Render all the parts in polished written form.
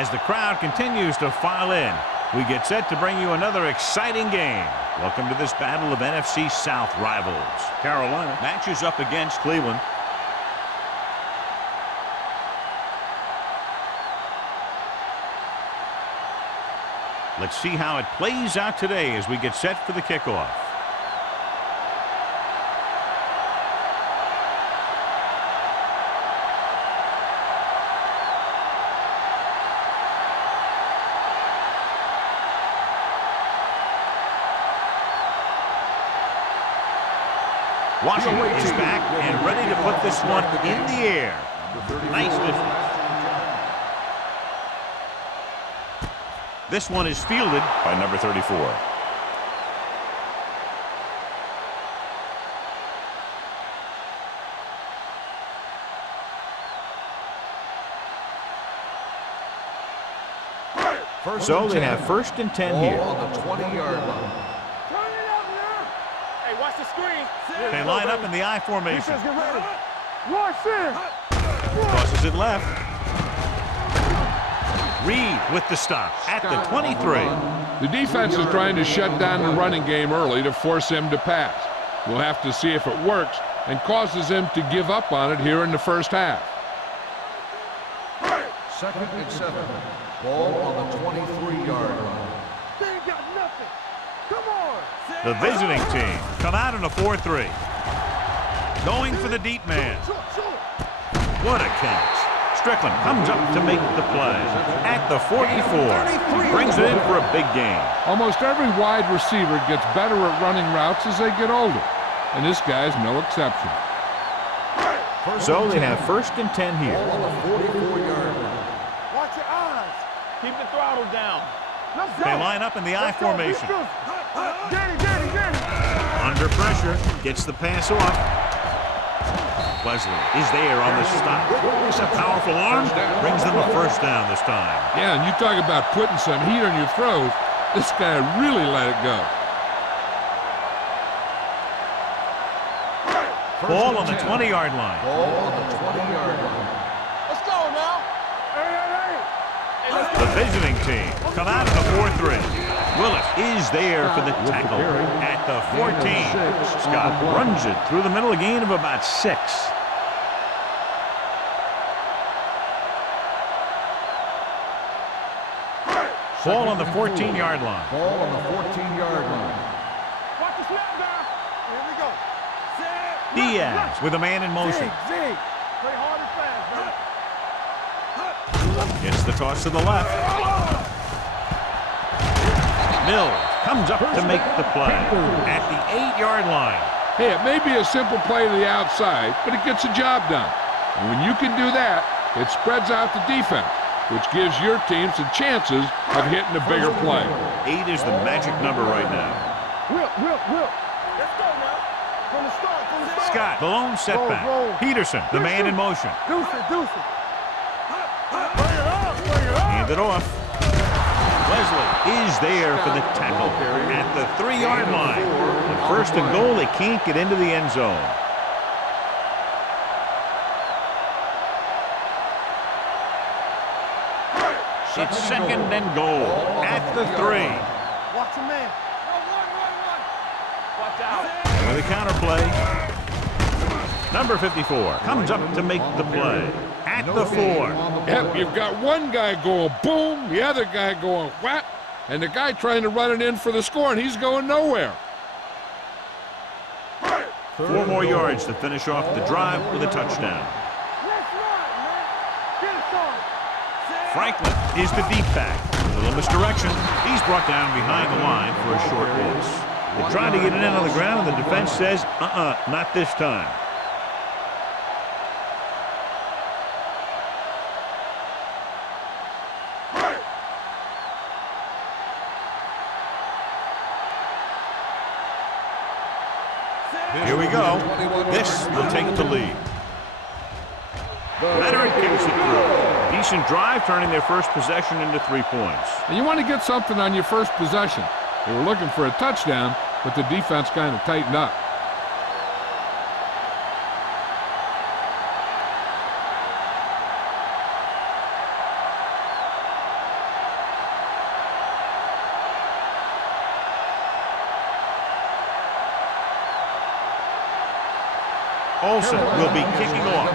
As the crowd continues to file in, we get set to bring you another exciting game. Welcome to this battle of NFC South rivals. Carolina matches up against Cleveland. Let's see how it plays out today as we get set for the kickoff. Washington is back and ready to put this one in the air. Nice vision. This one is fielded by number 34. So they have 1st and 10 here. On the 20-yard line. Watch the screen. They line up in the I formation. Get ready. Watch it. Crosses it left. Reed with the stop at the 23. The defense is trying to shut down the running game early to force him to pass. We'll have to see if it works and causes him to give up on it here in the first half. 2nd and 7. Ball on the 23-yard line. They ain't got nothing. Come on. The visiting team come out in a 4-3. Going for the deep man. What a catch. Strickland comes up to make the play. At the 44. He brings it in for a big gain. Almost every wide receiver gets better at running routes as they get older, and this guy's no exception. So they have 1st and 10 here. Ball on the 44-yard line. Watch your eyes. Keep the throttle down. Let's go. They line up in the I formation. Get it. Under pressure, gets the pass off. Wesley is there on the stop. It's a powerful arm, brings them a 1st down this time. Yeah, and you talk about putting some heat on your throws. This guy really let it go. Ball on the 20-yard line. Ball on the 20-yard line. Let's go now. The visiting team come out in a 4-3. Willis is there for the tackle at the 14. Scott runs it through the middle, a gain of about 6. Ball on the 14-yard line. Ball on the 14-yard line. Watch the snap now. Here we go. Set. Diaz with a man in motion. Zig. Play hard and fast, man. Gets the toss to the left. Mills comes up to make the play at the 8-yard line. Hey, it may be a simple play to the outside, but it gets the job done. And when you can do that, it spreads out the defense, which gives your team some chances of hitting a bigger play. 8 is the magic number right now. Whip. Let's go now. From the start. Scott, the lone setback. Roll. Peterson, the man in motion. Deuce it. Bring it up. Hand it off. Wesley is there for the tackle at the 3-yard line. With 1st and goal, they can't get into the end zone. It's 2nd and goal at the 3. Watch a man. Run. Watch out. And with a counter play, number 54 comes up to make the play at the 4. Yep, you've got one guy going boom, the other guy going whap, and the guy trying to run it in for the score, and he's going nowhere. 4 more yards to finish off the drive with a touchdown. Let's run, man. Get it started. Franklin is the deep back. A little misdirection. He's brought down behind the line for a short miss. They tried to get it in on the ground, and the defense says, not this time. Here we go. This will take the lead. Leonard kicks it through. Decent drive, turning their first possession into 3 points. And you want to get something on your first possession. They were looking for a touchdown, but the defense kind of tightened up. Olsen will be kicking off.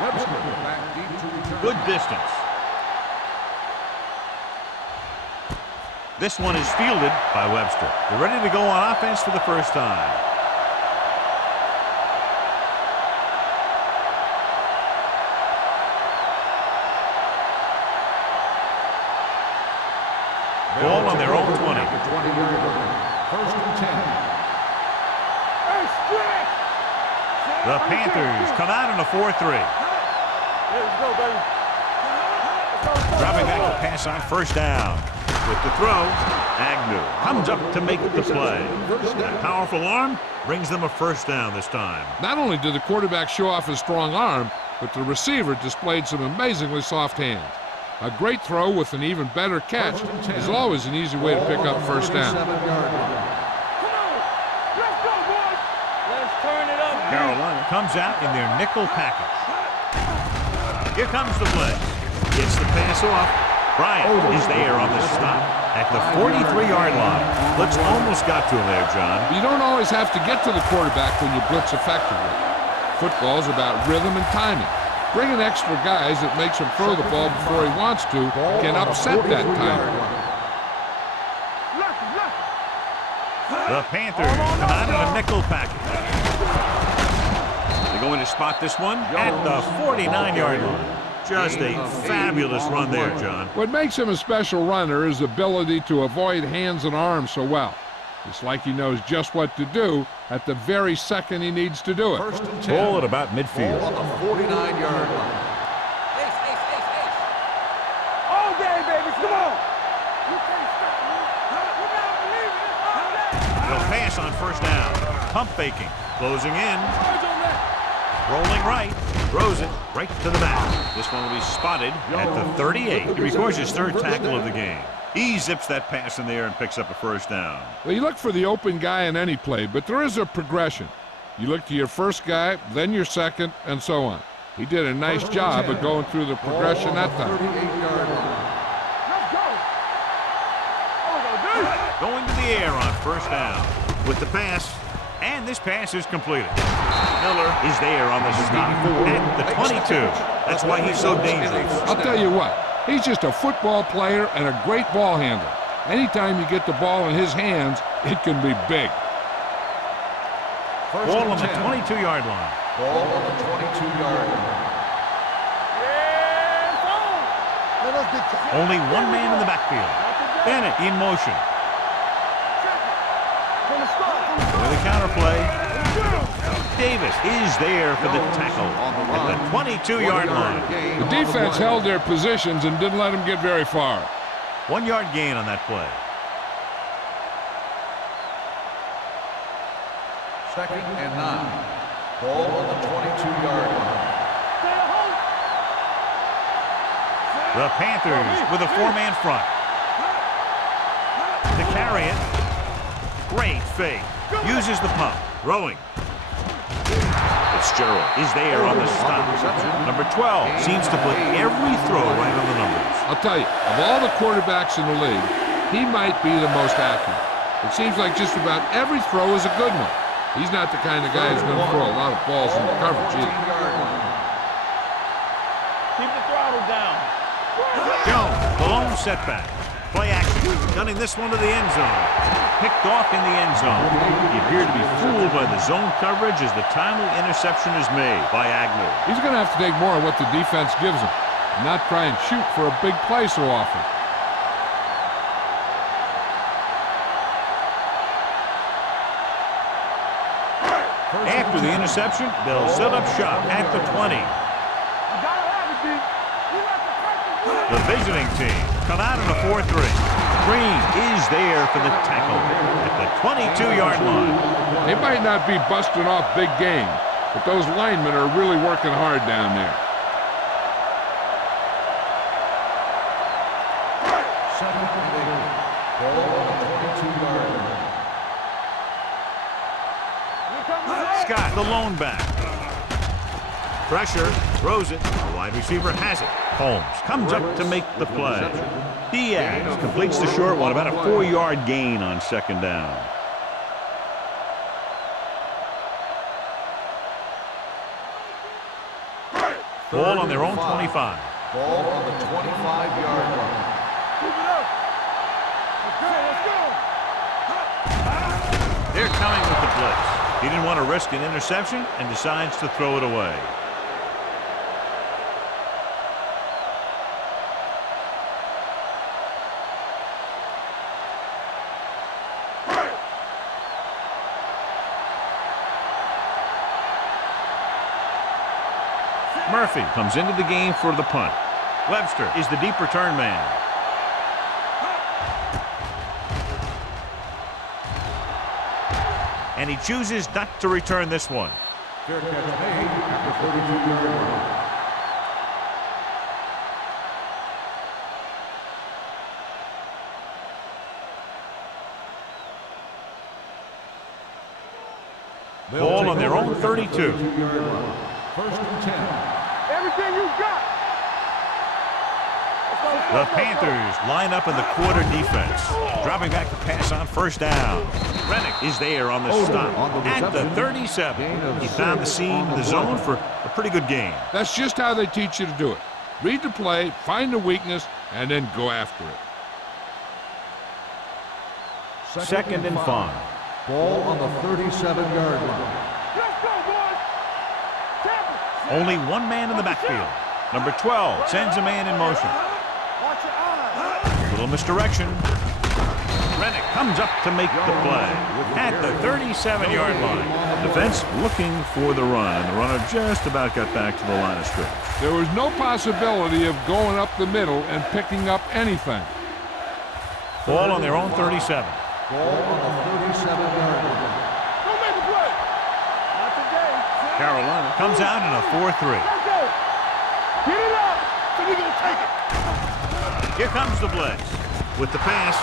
Webster back deep to return. Good distance. This one is fielded by Webster. They're ready to go on offense for the first time. Ball on their own 20. 20-yard line. First and 10. The Panthers come out in a 4-3. Let's go, baby. Dropping back to pass on first down. With the throw, Agnew comes up to make the play. That powerful arm brings them a first down this time. Not only did the quarterback show off his strong arm, but the receiver displayed some amazingly soft hands. A great throw with an even better catch is always an easy way to pick up first down. Carolina comes out in their nickel package. Here comes the blitz. Gets the pass off. Bryant is there on the stop at the 43-yard line. Blitz almost got to him there, John. You don't always have to get to the quarterback when you blitz effectively. Football's about rhythm and timing. Bringing extra guys that makes him throw the ball before he wants to can upset that timing. The Panthers come out in a nickel package. They're going to spot this one at the 49-yard line. Just a fabulous run there, John. What makes him a special runner is the ability to avoid hands and arms so well. It's like he knows just what to do at the very second he needs to do it. First and 10. Ball at about midfield. Ball on the 49-yard line. All day, baby. Come on. You can't stop me. You gotta believe it. It's all day. They'll pass on first down. Pump faking. Closing in. Charge on that. Rolling right. Throws it right to the back. This one will be spotted at the 38. He records his third tackle of the game. He zips that pass in the air and picks up a first down. Well, you look for the open guy in any play, but there is a progression. You look to your first guy, then your second, and so on. He did a nice job of going through the progression that time. 38-yard line. Let's go. Oh, Going to the air on first down with the pass, and this pass is completed. Miller is there on the stop at the 22. That's why he's so dangerous. I'll tell you what, he's just a football player and a great ball handler. Anytime you get the ball in his hands, it can be big. First Ball and on the 10. 22-yard line. Ball on the 22-yard line. yeah, phone. Let us get to Only one man in the backfield. Bennett in motion. From the start. With a counterplay. Davis is there for the tackle at the 22-yard line. The defense held their positions and didn't let him get very far. 1 yard gain on that play. Second and 9. Ball on the 22-yard line. The Panthers with a four-man front. To carry it. Great fake. Uses the pump. Throwing. Fitzgerald is there on the stop. Number 12 seems to put every throw right on the numbers. I'll tell you, of all the quarterbacks in the league, he might be the most accurate. It seems like just about every throw is a good one. He's not the kind of guy who's going to throw a lot of balls into coverage either. Keep the throttle down. Jones, the lone setback. Play action. Gunning this one to the end zone. Picked off in the end zone. He appeared to be fooled by the zone coverage as the timely interception is made by Agnew. He's going to have to take more of what the defense gives him and not try and shoot for a big play so often. After the interception, they'll set up shop at the 20. You gotta have it, D. You have to practice. The visiting team come out in a 4-3. Green is there for the tackle at the 22-yard line. They might not be busting off big games, but those linemen are really working hard down there. Second and 8. Ball on the 22-yard line. Scott, the lone back. Pressure, throws it. The wide receiver has it. Holmes comes up to make the play. Diaz completes the short one, about a 4-yard gain on second down. Ball on their own 25. Ball on the 25-yard line. Keep it up. Let's go, let's go. They're coming with the blitz. He didn't want to risk an interception and decides to throw it away. Murphy comes into the game for the punt. Webster is the deep return man. And he chooses not to return this one. Fair catch made at the 32-yard line. Ball on their own 32. 32-yard line. First and 10. Everything you got. The Panthers line up in the quarter defense. Dropping back to pass on first down. Rennick is there on the stop at the 37. He found the seam, the zone for a pretty good game. That's just how they teach you to do it. Read the play, find the weakness, and then go after it. Second and 5. Ball on the 37-yard line. Let's go, boys. Tap it. Only one man in the backfield. Number 12 sends a man in motion. Watch your eyes. Little misdirection. Rennick comes up to make the play at the 37-yard line. Defense looking for the run, and the runner just about got back to the line of scrimmage. There was no possibility of going up the middle and picking up anything. Ball on their own 37. Ball on the 37-yard line. Go make a play. Not today. Carolina comes out in a 4-3. Let's go. Get it up. So we're going to take it. Here comes the blitz. With the pass,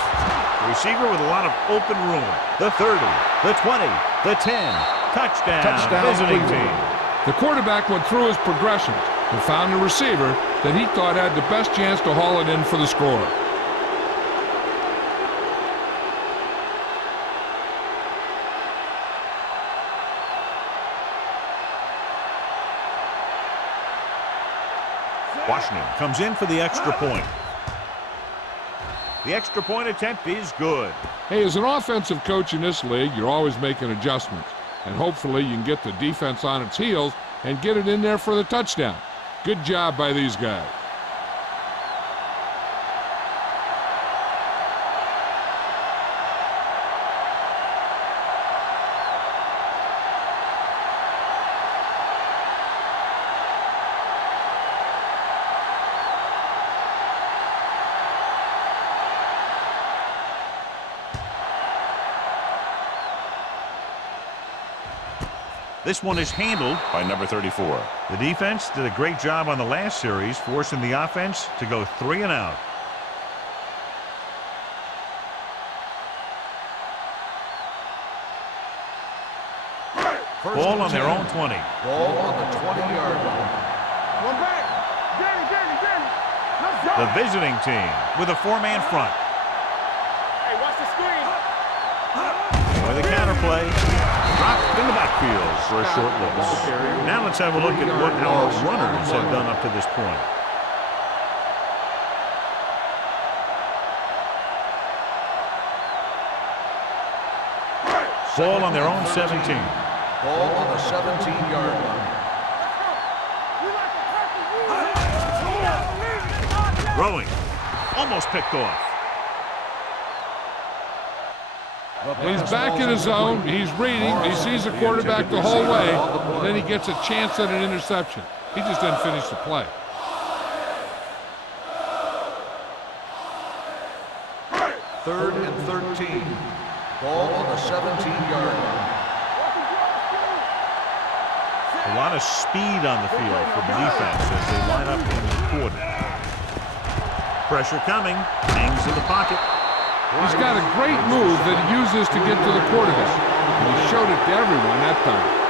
the receiver with a lot of open room. The 30, the 20, the 10. Touchdown, visiting team. The quarterback went through his progressions and found a receiver that he thought had the best chance to haul it in for the score. Washington comes in for the extra point. The extra point attempt is good. Hey, as an offensive coach in this league, you're always making adjustments. And hopefully you can get the defense on its heels and get it in there for the touchdown. Good job by these guys. This one is handled by number 34. The defense did a great job on the last series, forcing the offense to go 3 and out. Ball on their own 20. Ball on the 20-yard line. One back. Danny. Let's go. The visiting team with a 4-man front. Hey, watch the screen. With a counterplay. Dropped in the backfield for a short loss. Now let's have a look at what our runners have done up to this point. Ball on their own 17. Ball on the 17-yard line. Throwing. Almost picked off. He's back in his zone. He's reading. He sees the quarterback the whole way. Then he gets a chance at an interception. He just didn't finish the play. Third and 13. Ball on the 17-yard line. A lot of speed on the field for the defense as they line up in the quarter. Pressure coming. Hangs in the pocket. He's got a great move that he uses to get to the quarterback. And he showed it to everyone that time.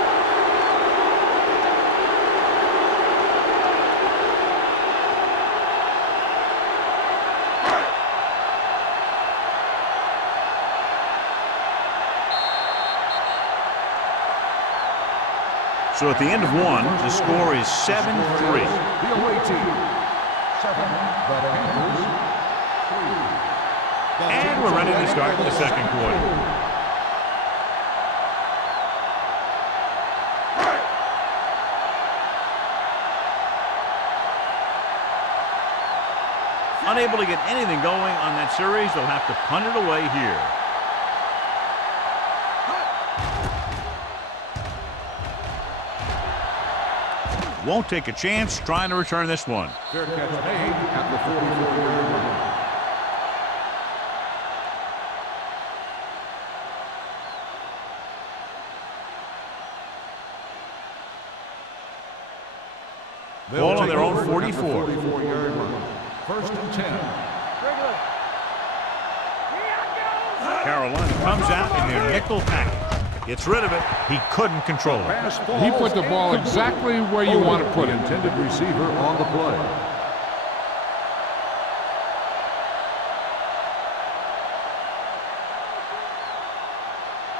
So at the end of one, the score is 7-3. The away team. 7, the Panthers. 3. And we're ready to start the second quarter. Unable to get anything going on that series, they'll have to punt it away here. Won't take a chance trying to return this one. Fair catch made at the 44-yard line. Ball on their own 44. 44-yard line. First and 10. Carolina comes out in their nickel package. Gets rid of it. He couldn't control it. He put the ball exactly where you want to put it. Intended receiver on the play.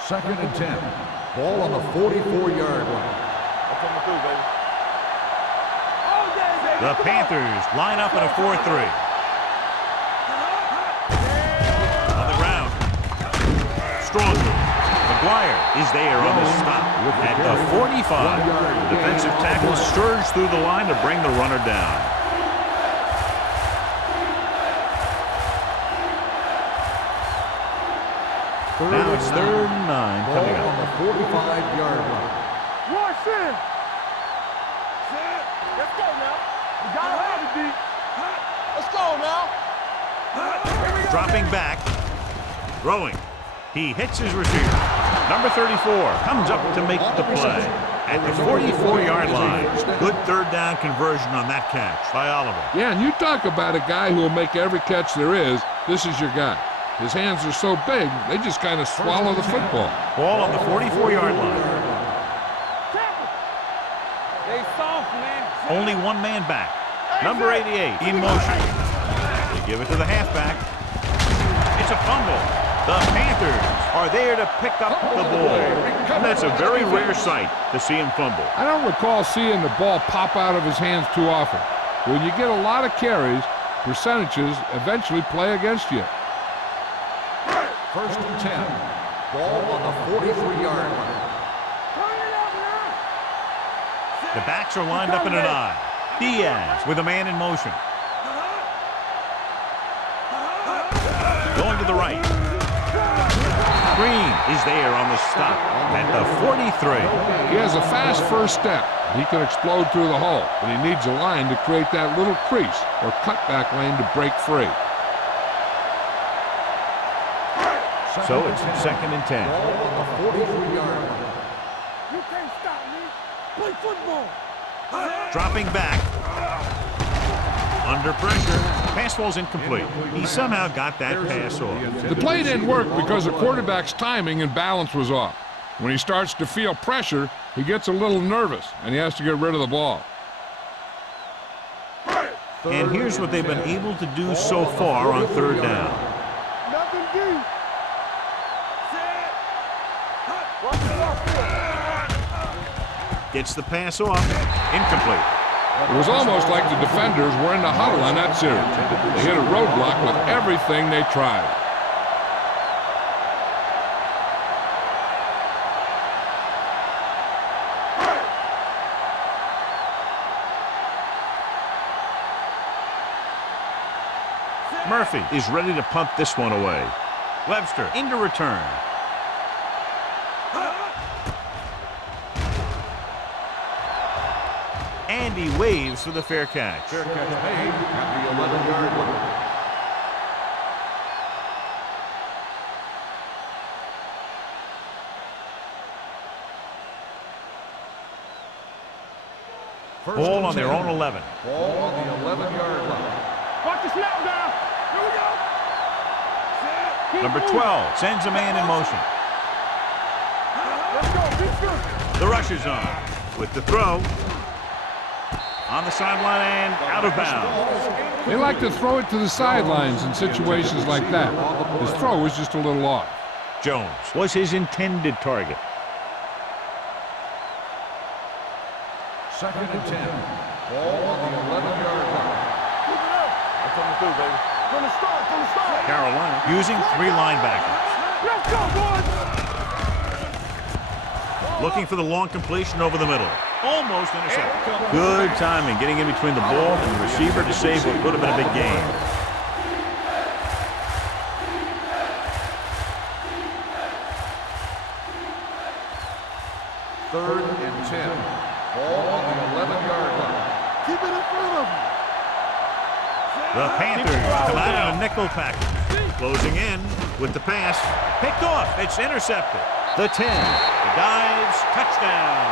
Second and 10. Ball on the 44-yard line. The Panthers line up in a 4-3. On the ground. Strong move. McGuire is there on the stop at the 45. The defensive tackle surged through the line to bring the runner down. Now it's 3rd and 9 coming Ball up. on the 45-yard line. Watch in. Let's go now. We got to have it, D. Let's go now. Dropping back. Throwing. He hits his receiver. Number 34 comes up to make the play at the 44-yard line. Good third down conversion on that catch by Oliver. Yeah, and you talk about a guy who will make every catch there is. This is your guy. His hands are so big, they just kind of swallow the football. Ball on the 44-yard line. They soft, man. Only one man back. Number 88 in motion. They give it to the halfback. It's a fumble. The Panthers are there to pick up the ball. And that's a very rare sight to see him fumble. I don't recall seeing the ball pop out of his hands too often. When you get a lot of carries, percentages eventually play against you. First and 10. Ball on the 43-yard line. The backs are lined up in an I. Diaz with a man in motion. Going to the right. Green is there on the stop at the 43. He has a fast first step. He can explode through the hole, but he needs a line to create that little crease or cutback lane to break free. So it's 2nd and 10. Ball on the 43-yard line. You can't stop me. Play football. Dropping back. Under pressure. Pass ball's incomplete. He somehow got that pass off. The play didn't work because the quarterback's timing and balance was off. When he starts to feel pressure, he gets a little nervous, and he has to get rid of the ball. And here's what they've been able to do so far on 3rd down. Nothing deep. Gets the pass off. Incomplete. It was almost like the defenders were in the huddle on that series. They hit a roadblock with everything they tried. Murphy is ready to punt this one away. Webster into return. And he waves for the fair catch. Fair catch made at the 11-yard line. Ball on their own 11. Ball on the 11-yard line. Watch the snap down. Here we go. Number 12 sends a man in motion. Let's go. Be good. The rush is on with the throw. On the sideline and out of bounds. They like to throw it to the sidelines in situations like that. His throw was just a little off. Jones was his intended target. Second and 10. Ball on the 11-yard line. Keep it up. I'm coming through, baby. From the start. Carolina using 3 linebackers. Let's go, boys. Looking for the long completion over the middle. Almost intercepted. Good timing, getting in between the ball and the receiver to save what would have been a big game. Third and 10. Ball on the 11-yard line. Keep it in front of him. The Panthers come out in a nickel package. Closing in with the pass. Picked off. It's intercepted. The 10. The dives. Touchdown.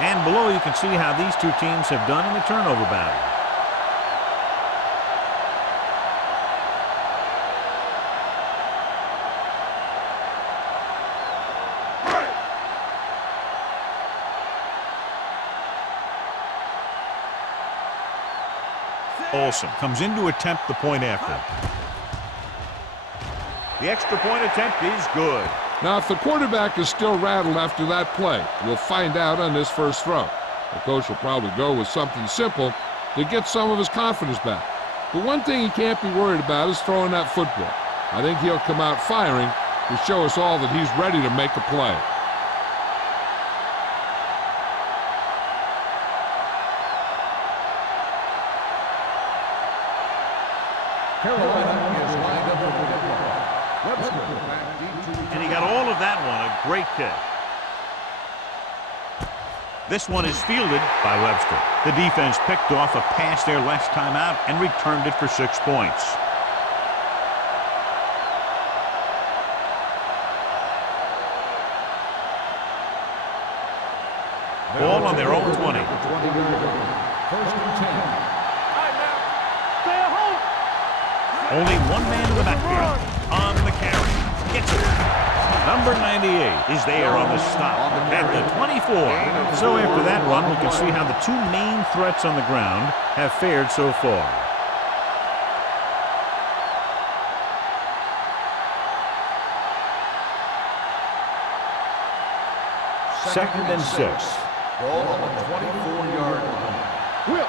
And below you can see how these two teams have done in the turnover battle. Olsen comes in to attempt the point after. The extra point attempt is good. Now, if the quarterback is still rattled after that play, we'll find out on this first throw. The coach will probably go with something simple to get some of his confidence back. But one thing he can't be worried about is throwing that football. I think he'll come out firing to show us all that he's ready to make a play. Carolina is lined up with the football. Webster back deep to And he got all of that one. A great kick. This one is fielded by Webster. The defense picked off a pass there last time out and returned it for 6 points. Ball on their own 20. 20-yard line. First and 10. Stay at home. Only one man in the backfield on the carry. Gets it. Number 98 is there on the stop at the 24. So after that run, we can see how the two main threats on the ground have fared so far. Second and 6. Ball on the 24-yard line. Whip.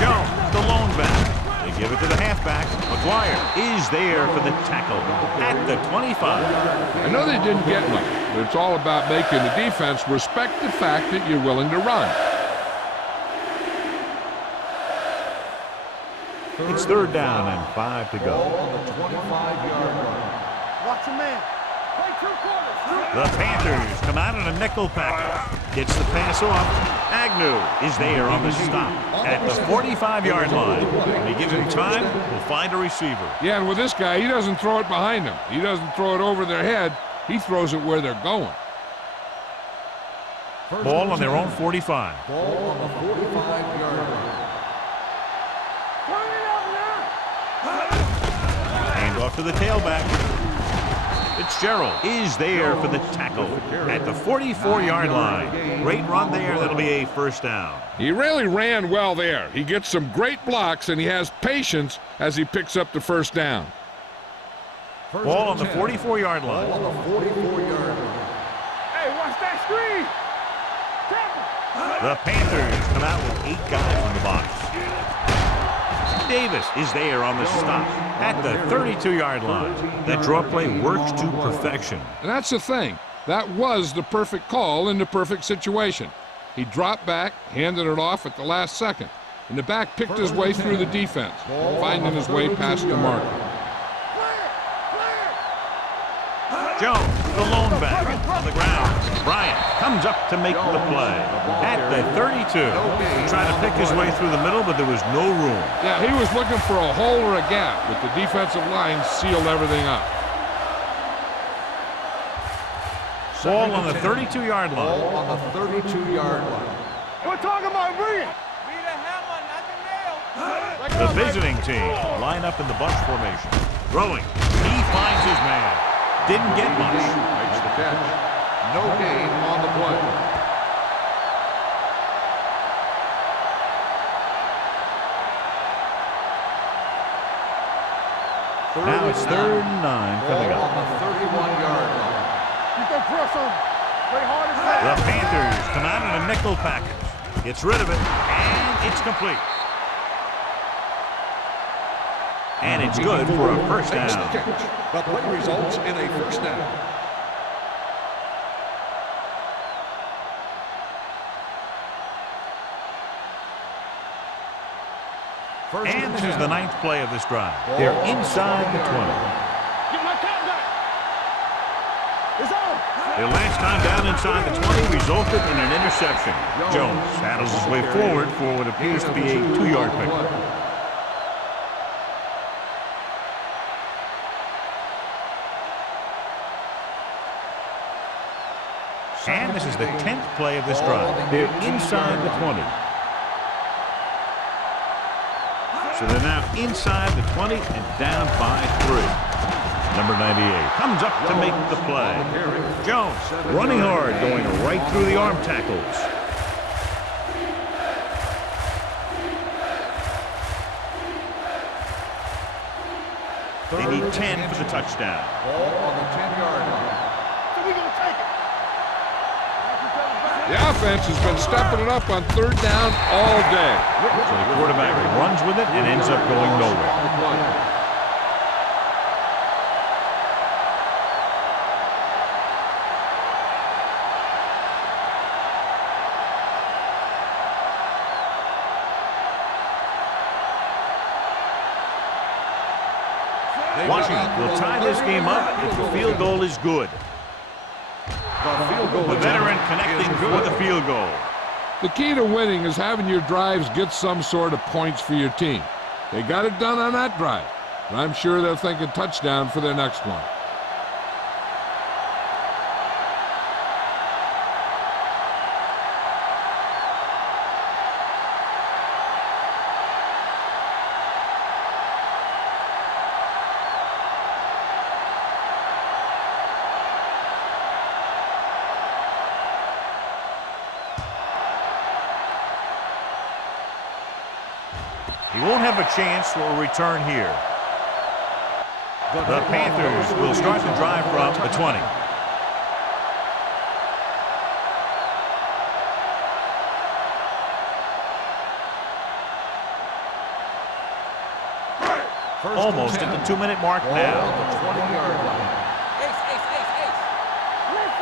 Jones, the lone back. They give it to the halfback. McGuire is there for the tackle at the 25. I know they didn't get much, but it's all about making the defense respect the fact that you're willing to run. It's third down and 5 to Ball go. on the 25-yard line. Watch your man. Play 2 quarters. The Panthers come out in a nickel package. Gets the pass off. Agnew is there on the stop at the 45-yard line. They give him time, we'll find a receiver. Yeah, and with this guy, he doesn't throw it behind them. He doesn't throw it over their head. He throws it where they're going. Ball on their own 45. Ball on the 45-yard line. Turn it up now. Hand off to the tailback. Fitzgerald is there for the tackle at the 44-yard line. Great run there. That'll be a first down. He really ran well there. He gets some great blocks, and he has patience as he picks up the first down. Ball on the 44-yard Ball line. on the 44-yard line. Hey, watch that screen. The Panthers come out with 8 guys in the box. Davis is there on the stop at the 32-yard line. That draw play works to perfection. And that's the thing. That was the perfect call in the perfect situation. He dropped back, handed it off at the last second, and the back picked his way through the defense, finding his way past the marker. Jones, the lone back, on the ground. Bryant comes up to make the play at the 32. Trying to pick his way through the middle, but there was no room. Yeah, he was looking for a hole or a gap, but the defensive line sealed everything up. Ball on the 32-yard line. Ball on the 32-yard line. We're talking about bringing. The visiting team line up in the bunch formation. Throwing. He finds his man. Didn't get much. Makes the catch. No gain on the play. Now it's third and 9 coming Ball up. on the 31-yard line. You can press him. Play hard and fast. The Panthers come out in a nickel package. Gets rid of it, and it's complete. And it's good for a first down. The play results in a first down. And this is the 9th play of this drive. They're inside the 20. Get my cat back. It's on. Their last time down inside the 20 resulted in an interception. Jones saddles his way forward for what appears to be a 2-yard pickup. And this is the 10th play of this drive. They're inside the 20. So they're now inside the 20 and down by 3. Number 98 comes up to make the play. Jones running hard, going right through the arm tackles. They need 10 for the touchdown. Ball on the 10-yard line. So we gonna take it. The offense has been stepping it up on 3rd down all day. So the quarterback runs with it and ends up going nowhere. Washington will tie this game up if the field goal is good. The veteran connecting for the field goal. The key to winning is having your drives get some sort of points for your team. They got it done on that drive, and I'm sure they're thinking touchdown for their next one. He won't have a chance for a return here. The Panthers will start the drive from the 20. Almost at the 2-minute mark now. Ball on the 20-yard line. Let's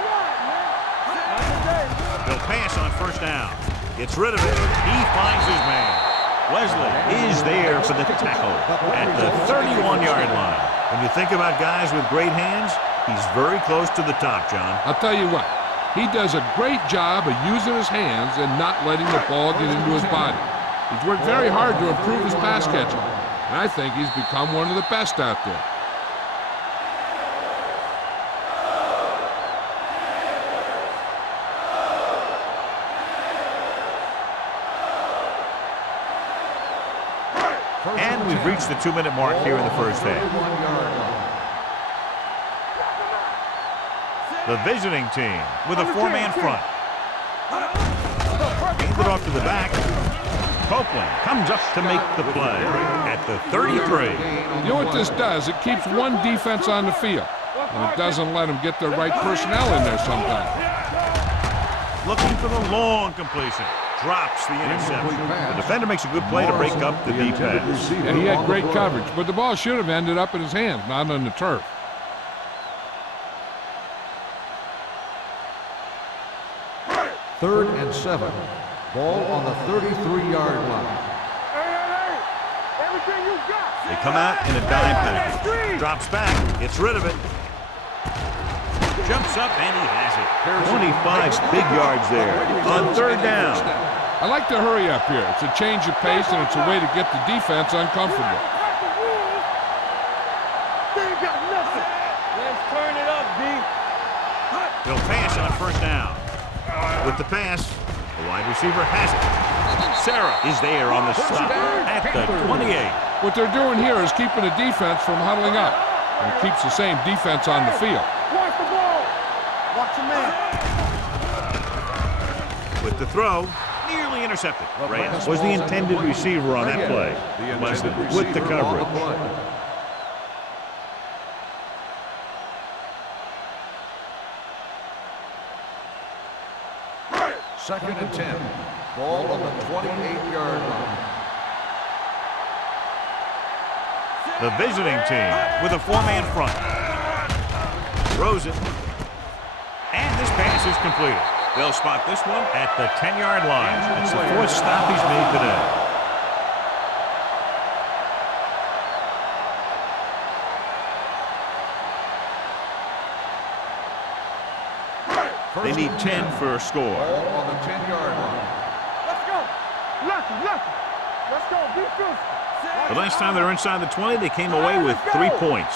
ride, man. Not today. They'll pass on first down. Gets rid of it. He finds his man. Wesley is there for the tackle at the 31-yard line. When you think about guys with great hands, he's very close to the top, John. I'll tell you what, he does a great job of using his hands and not letting the ball get into his body. He's worked very hard to improve his pass catching, and I think he's become one of the best out there. And we've reached the 2-minute mark here in the first half. The visiting team with a 4-man front. Handed off to the back. Copeland comes up to make the play at the 33. You know what this does? It keeps one defense on the field, and it doesn't let them get the right personnel in there sometimes. Looking for the long completion. Drops the interception. The defender makes a good play to break up the deep pass. Yeah, he had great coverage, but the ball should have ended up in his hands, not on the turf. Third and 7. Ball on the 33-yard line. Hey. Everything you got. They come out in a dime package. Drops back. Gets rid of it. Jumps up and he has it. 25 big yards there on 3rd down. I like to hurry up here. It's a change of pace, and it's a way to get the defense uncomfortable. They ain't got nothing. Let's turn it up, B. They'll pass on first down. With the pass, the wide receiver has it. Sarah is there on the stop at the 28. What they're doing here is keeping the defense from huddling up, and it keeps the same defense on the field. Watch the ball. Watch your man. With the throw, nearly intercepted. Reyes was the intended receiver on that play. Wesley with the coverage. Second and 10. Ball on the 28-yard line. The visiting team with a 4-man front. Throws it. And this pass is completed. They'll spot this one at the 10-yard line. It's the 4th stop he's made today. They need 10 for a score. Ball on the 10-yard line. Let's go. Lucky. Let's go. Be good. The last time they were inside the 20, they came away with 3 points.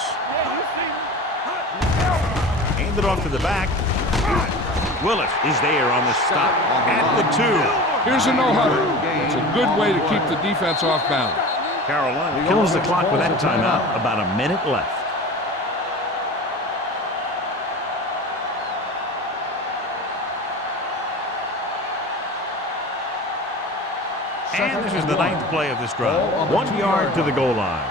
Hand it off to the back. Willis is there on the stop at the 2. Here's a no-huddle. It's a good way to keep the defense off balance. Carolina kills the clock with that timeout. About a minute left. And this is the 9th play of this drive. 1 yard to the goal line.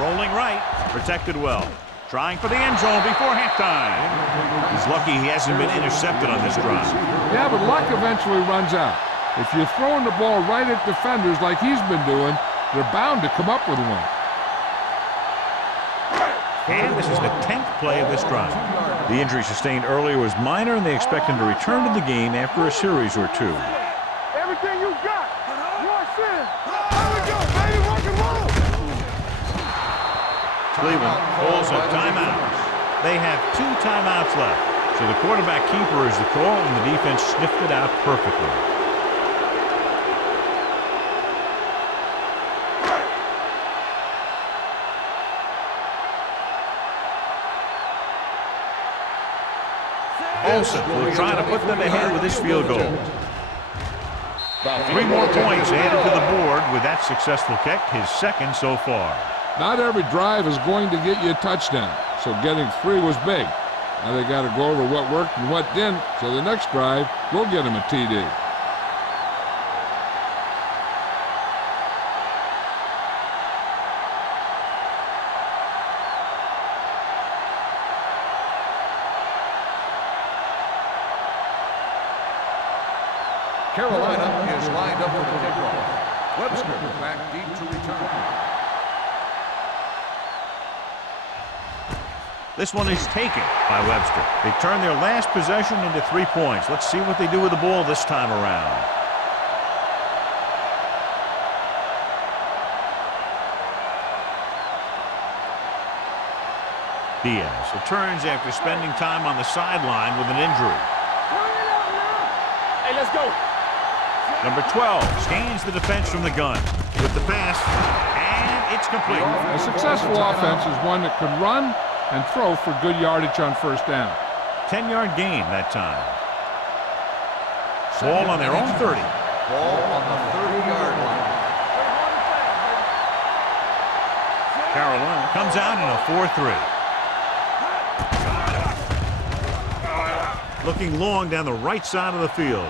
Rolling right. Protected well. Trying for the end zone before halftime. He's lucky he hasn't been intercepted on this drive. Yeah, but luck eventually runs out. If you're throwing the ball right at defenders like he's been doing, they're bound to come up with one. And this is the 10th play of this drive. The injury sustained earlier was minor, and they expect him to return to the game after a series or 2. Everything you got. One sin. Here we go, baby. Rock and roll. Cleveland calls a timeout. They have 2 timeouts left. So the quarterback keeper is the call, and the defense sniffed it out perfectly. Olsen will try to put them ahead with this field goal. 3 more points added to the board with that successful kick, his 2nd so far. Not every drive is going to get you a touchdown, so getting 3 was big. Now they got to go over what worked and what didn't, so the next drive will get him a TD. Carolina is lined up for the kickoff. Webster back deep to return. This one is taken by Webster. They turn their last possession into 3 points. Let's see what they do with the ball this time around. Diaz returns after spending time on the sideline with an injury. Hey, let's go. Number 12 scans the defense from the gun with the pass, and it's complete. A successful offense is one that can run and throw for good yardage on first down. 10-yard gain that time. Ball on their own 30. Ball on the 30-yard line. Carolina comes out in a 4-3. Looking long down the right side of the field.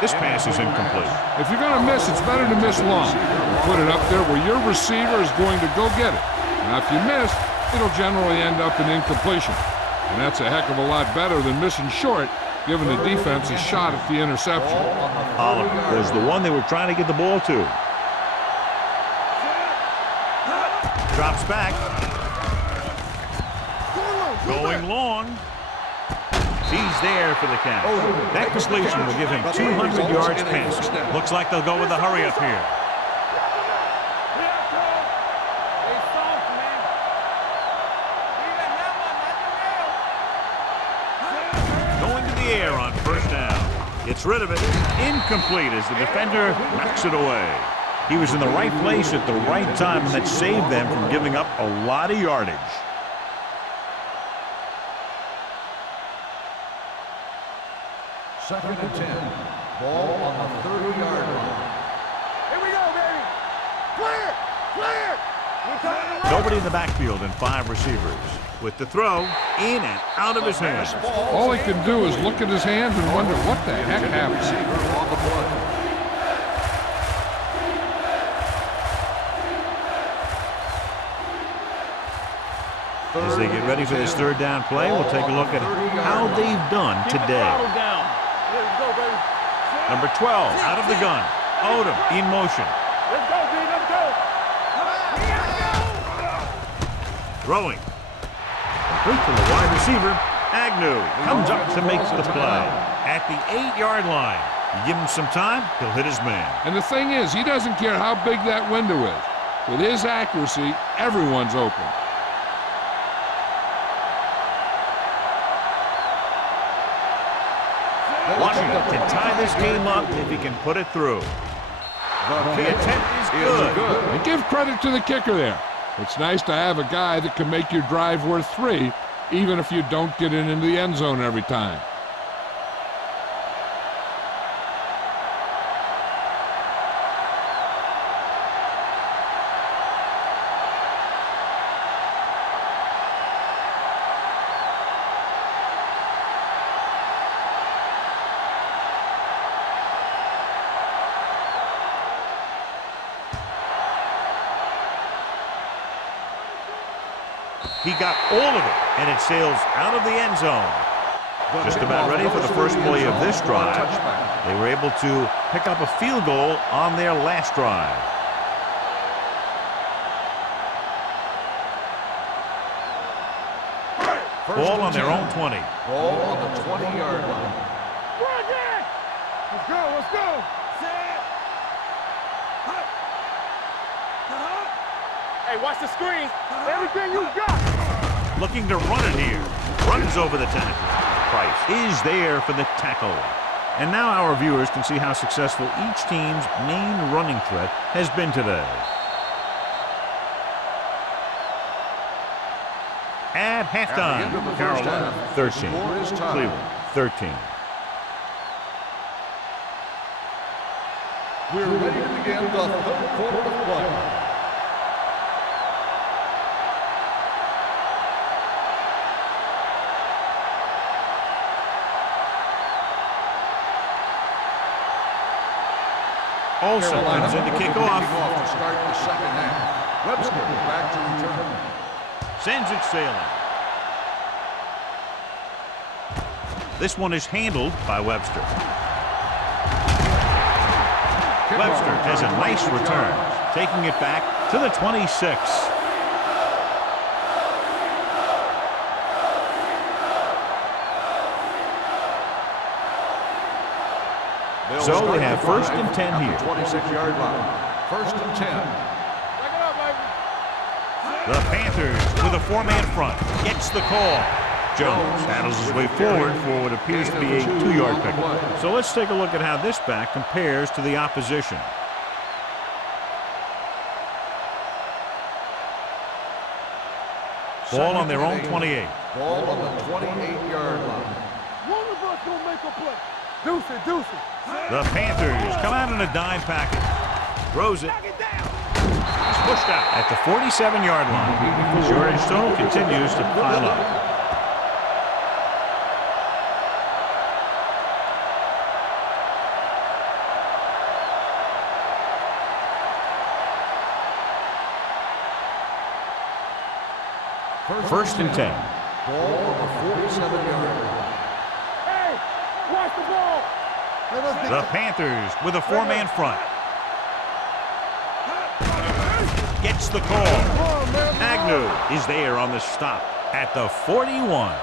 This pass is incomplete. If you're going to miss, it's better to miss long. Put it up there where your receiver is going to go get it. Now, if you miss, it'll generally end up in incompletion. And that's a heck of a lot better than missing short, giving the defense a shot at the interception. Oliver was the one they were trying to get the ball to. Drops back. Going long. He's there for the count. That completion will give him 200 yards passing. Looks like they'll go with the hurry up here. Going to the air on first down. Gets rid of it. Incomplete as the defender knocks it away. He was in the right place at the right time, and that saved them from giving up a lot of yardage. Second and 10. Ball on the 30-yard line. Here we go, baby. Clear! Clear! Nobody in the backfield and 5 receivers. With the throw, in and out of his hands. All he can do is look at his hands and wonder what the heck happened. Receiver on the play. As they get ready for this third down play, we'll take a look at how they've done today. Number 12 out of the gun. Odom in motion. Let's go, B. Let's go. Throwing. Complete to the wide receiver. Agnew comes up to make the play. At the 8-yard line. You give him some time, he'll hit his man. And the thing is, he doesn't care how big that window is. With his accuracy, everyone's open. Washington can tie this game up if he can put it through. The attempt is good. And give credit to the kicker there. It's nice to have a guy that can make your drive worth 3, even if you don't get it into the end zone every time. He got all of it, and it sails out of the end zone. Just about ready for the first play of this drive. They were able to pick up a field goal on their last drive. Ball on their own 20. Ball on the 20-yard line. Let's go, let's go. Hey, watch the screen. Everything you got. Looking to run it here. Runs over the tackle. Price is there for the tackle. And now our viewers can see how successful each team's main running threat has been today. At halftime, Carolina 13, Cleveland 13. We're ready to begin the third quarter of play. Olsen comes in to kick off. To start the second half. Webster back to return. Sends it sailing. This one is handled by Webster. Webster has a nice return, taking it back to the 26. So they have first and 10 here. 26-yard line. First and 10. The Panthers with a 4-man front gets the call. Jones handles his way forward for what appears to be a 2-yard pickup. So let's take a look at how this back compares to the opposition. Ball on their own 28. Ball on the 28-yard line. One of us gonna make a play. Deuce it, deuce it. The Panthers come out in a dime package. Throws it. He's pushed out at the 47-yard line. The yardage total continues to pile up. First and 10. Ball on the 47-yard line. Hey, watch the ball. The Panthers with a 4-man front. Gets the call. Agnew is there on the stop at the 41.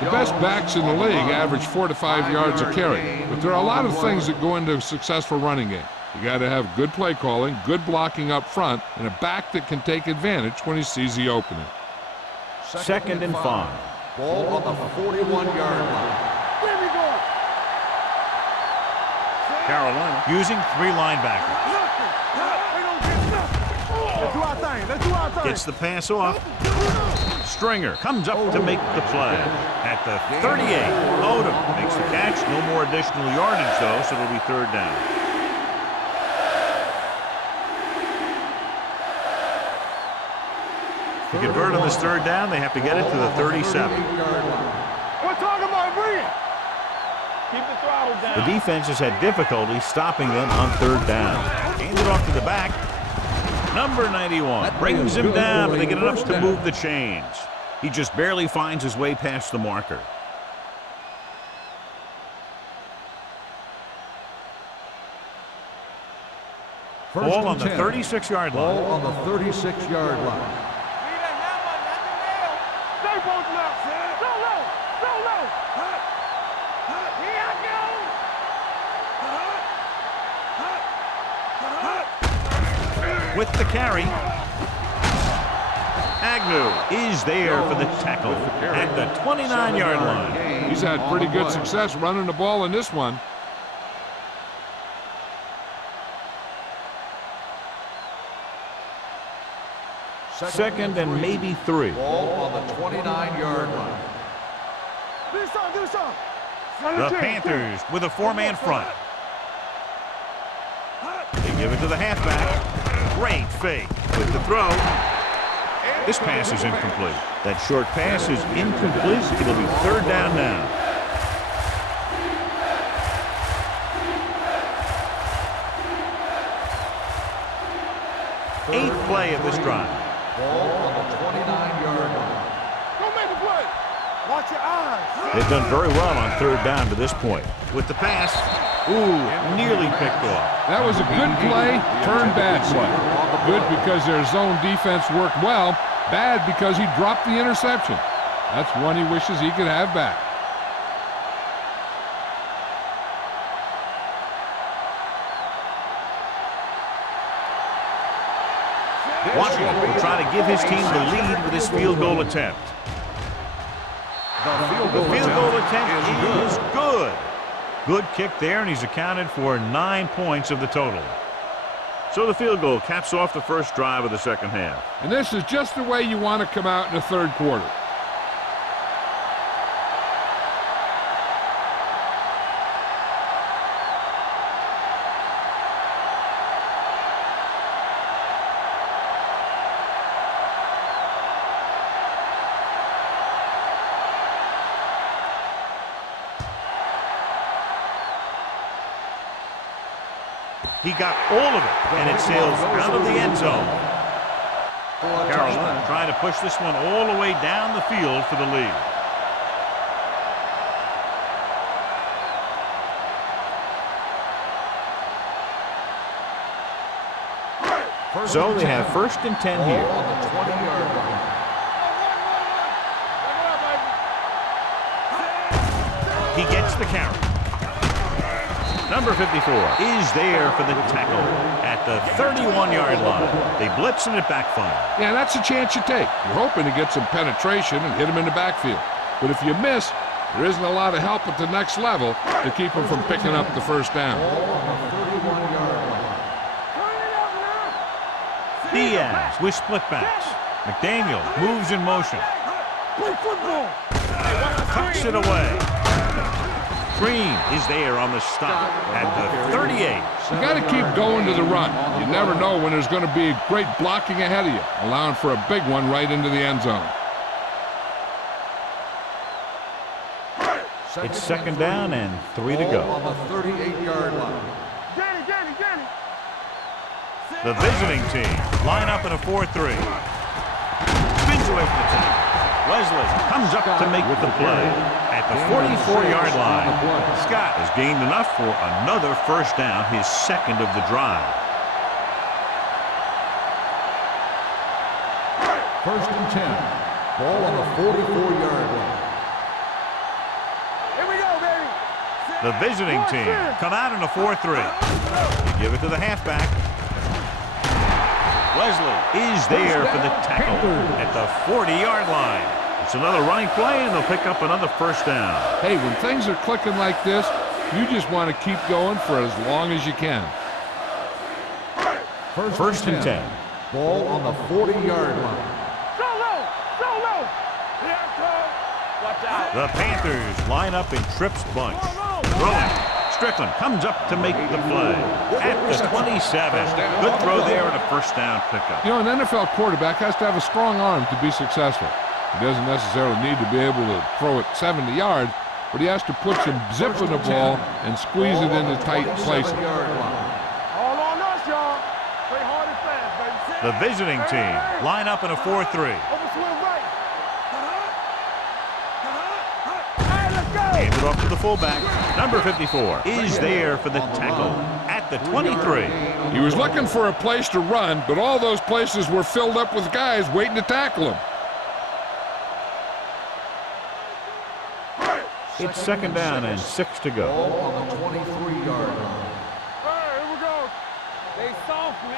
The best backs in the league average 4 to 5 yards a carry, but there are a lot of things that go into a successful running game. You got to have good play calling, good blocking up front, and a back that can take advantage when he sees the opening. Second and 5. Ball on the 41-yard line. Where we going? Carolina using 3 linebackers. Nothing. We don't get nothing. Let's do our thing. Let's do our thing. Gets the pass off. Stringer comes up to make the play. At the 38, Odom makes the catch. No more additional yardage, though, so it'll be third down. To convert on this third down, they have to get it to the 37. We're talking about bringing. Keep the throttle down. The defense has had difficulty stopping them on third down. Hand it off to the back. Number 91 brings him down, but they get enough to move the chains. He just barely finds his way past the marker. Ball on the 36-yard line. Ball on the 36-yard line. Stay both now. Go low. Go low. Here I go. With the carry. Agnew is there for the tackle at the 29-yard line. He's had pretty good success running the ball in this one. Second and maybe 3. Ball on the 29-yard line. Do something. The Panthers with a 4-man front. They give it to the halfback. Great fake with the throw. This pass is incomplete. That short pass is incomplete. It'll be 3rd down now. Eighth play of this drive. Ball on the 29-yard line. Go make the play. Watch your eyes. They've done very well on 3rd down to this point. With the pass, ooh, nearly picked off. That was a good play, turned bad play. Good because their zone defense worked well. Bad because he dropped the interception. That's one he wishes he could have back. Washington will try to give his team the lead with his field goal attempt. The field goal attempt is good. Good kick there, and he's accounted for 9 points of the total. So the field goal caps off the first drive of the second half. And this is just the way you want to come out in the 3rd quarter. He got all of it, and it sails out of the end zone. Carolina trying to push this one all the way down the field for the lead. So they have 1st and 10 here. Ball on the 20-yard line. He gets the carry. Number 54 is there for the tackle at the 31-yard line. They blitz and it backfires. Yeah, that's a chance you take. You're hoping to get some penetration and hit him in the backfield. But if you miss, there isn't a lot of help at the next level to keep him from picking up the 1st down. Ball on the 31-yard line. Diaz with split backs. McDaniel moves in motion. Play football. Tucks it away. Green is there on the stop at the 38. You got to keep going to the run. You never know when there's going to be great blocking ahead of you, allowing for a big one right into the end zone. It's 2nd down and 3 to go. On the 38-yard line. Danny. The visiting team line up in a 4-3. Spins away from the team. Wesley comes up to make the play at the 44-yard line. Scott has gained enough for another 1st down, his 2nd of the drive. 1st and 10. Ball on the 44-yard line. Here we go, baby. The visiting team come out in a 4-3. They give it to the halfback. Wesley is there for the tackle at the 40-yard line. It's another running play, and they'll pick up another 1st down. Hey, when things are clicking like this, you just want to keep going for as long as you can. 1st and 10. Ball on the 40-yard line. So low. Here I come. Watch out. The Panthers line up in trips bunch. Throwing. Strickland comes up to make the play at the 27. Good throw there and a 1st down pickup. You know, an NFL quarterback has to have a strong arm to be successful. He doesn't necessarily need to be able to throw it 70 yards, but he has to put some zip in the ball and squeeze it into tight places. All on us, y'all. Play hard and fast, baby. The visiting team line up in a 4-3. Overswing right. Hey, let's go. Hands it off to the fullback. Number 54 is there for the tackle at the 23. He was looking for a place to run, but all those places were filled up with guys waiting to tackle him. It's second down and 6 to go. Ball on the 23-yard line. Hey, here we go. They soft, man.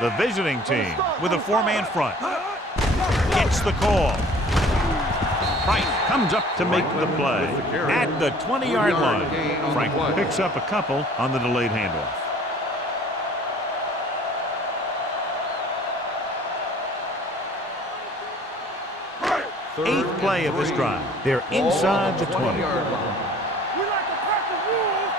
The visiting team with a 4-man front gets the call. Frank comes up to make the play at the 20-yard line. Frank picks up a couple on the delayed handoff. Eighth play of this drive. They're inside the 20. We like to practice rules.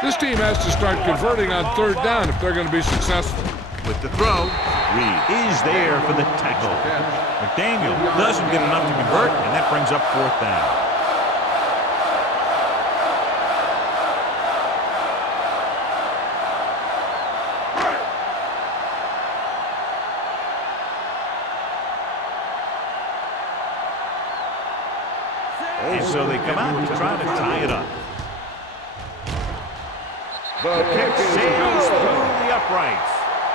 This team has to start converting on third down if they're going to be successful. With the throw, Reed is there for the tackle. McDaniel doesn't get enough to convert, and that brings up fourth down. And so they come out to try to tie it up. The kick sails through the uprights.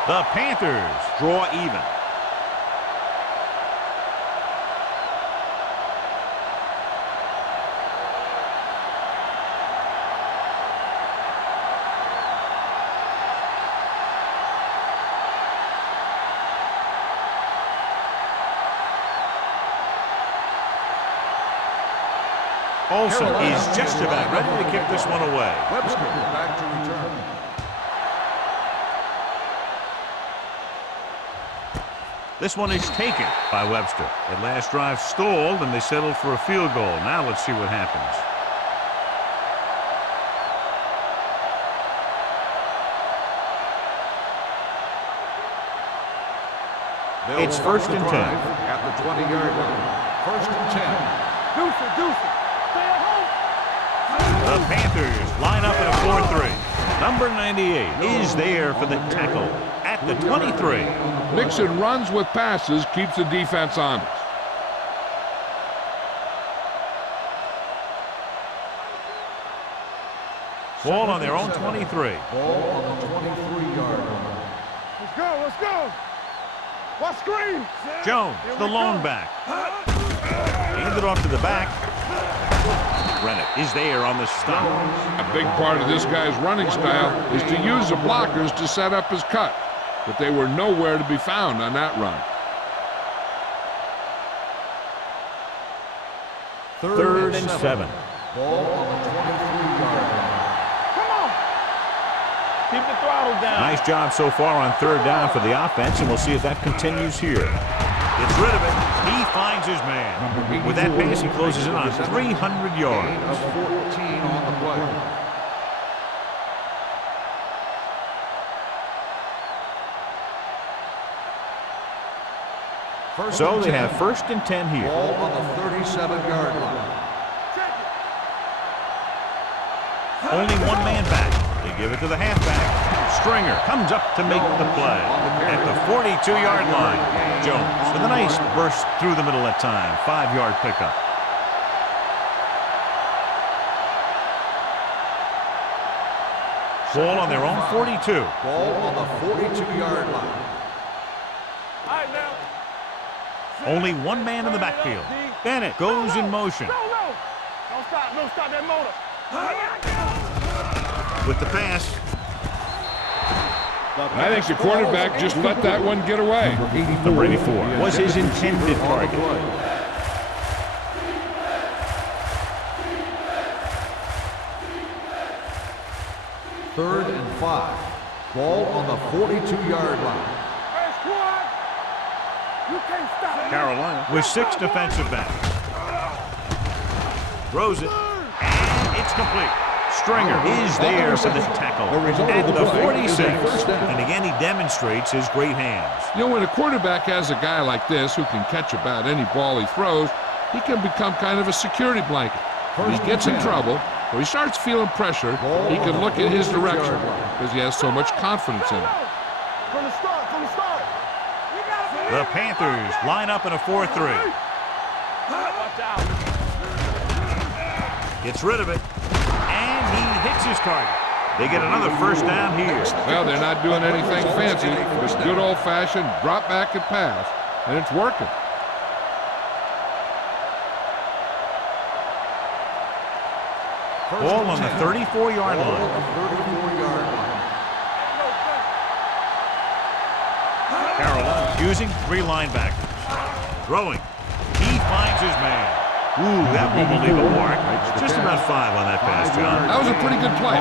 The Panthers draw even. Olsen is just about ready to kick this one away. Webster back to return. This one is taken by Webster. That last drive stalled, and they settled for a field goal. Now let's see what happens. It's first and 10. At the 20-yard line. First and 10. Deuce it, deuce it. Stay at home. The Panthers line up in a 4-3. Number 98 is there for the tackle at the 23. Mixon runs with passes, keeps the defense honest. Ball on their own 23. Ball on the 23-yard line. Let's go, let's go. What screen? Jones, the lone back. Handed off to the back. Brennan is there on the stop. A big part of this guy's running style is to use the blockers to set up his cut, but they were nowhere to be found on that run. Third and 7. Ball on the 23-yard line. Come on. Keep the throttle down. Nice job so far on third down for the offense, and we'll see if that continues here. Gets rid of it. He finds his man. With that pass, he closes in on 300 yards. Gain of 14 on the play. So they have first and 10 here. Ball on the 37-yard line. Only one man back. They give it to the halfback. Stringer comes up to make the play at the 42-yard line. Jones with a nice burst through the middle that time. 5-yard pickup. Ball on their own 42. Ball on the 42-yard line. All right, now. Only one man in the backfield. Bennett goes in motion. No, no. Don't stop that motor. With the pass. I think the quarterback just let that one get away. Number 84 was his intended target. Third and 5. Ball on the 42-yard line. Hey, squad. You can't stop me. Carolina with 6 defensive backs. Throws it, and it's complete. Stringer is there for the tackle at the 46. And again, he demonstrates his great hands. You know, when a quarterback has a guy like this who can catch about any ball he throws, he can become kind of a security blanket. When he gets in trouble, or he starts feeling pressure, he can look in his direction because he has so much confidence in him. From the start, from the start. The Panthers line up in a 4-3. Watch out. Gets rid of it, and he hits his target. They get another first down here. Well, they're not doing anything fancy. Just good old-fashioned drop back and pass, and it's working. Ball on the 34-yard line. Carolina using 3 linebackers. Throwing. He finds his man. Ooh, that one will leave a mark. Just about 5 on that pass, John. That was a pretty good play.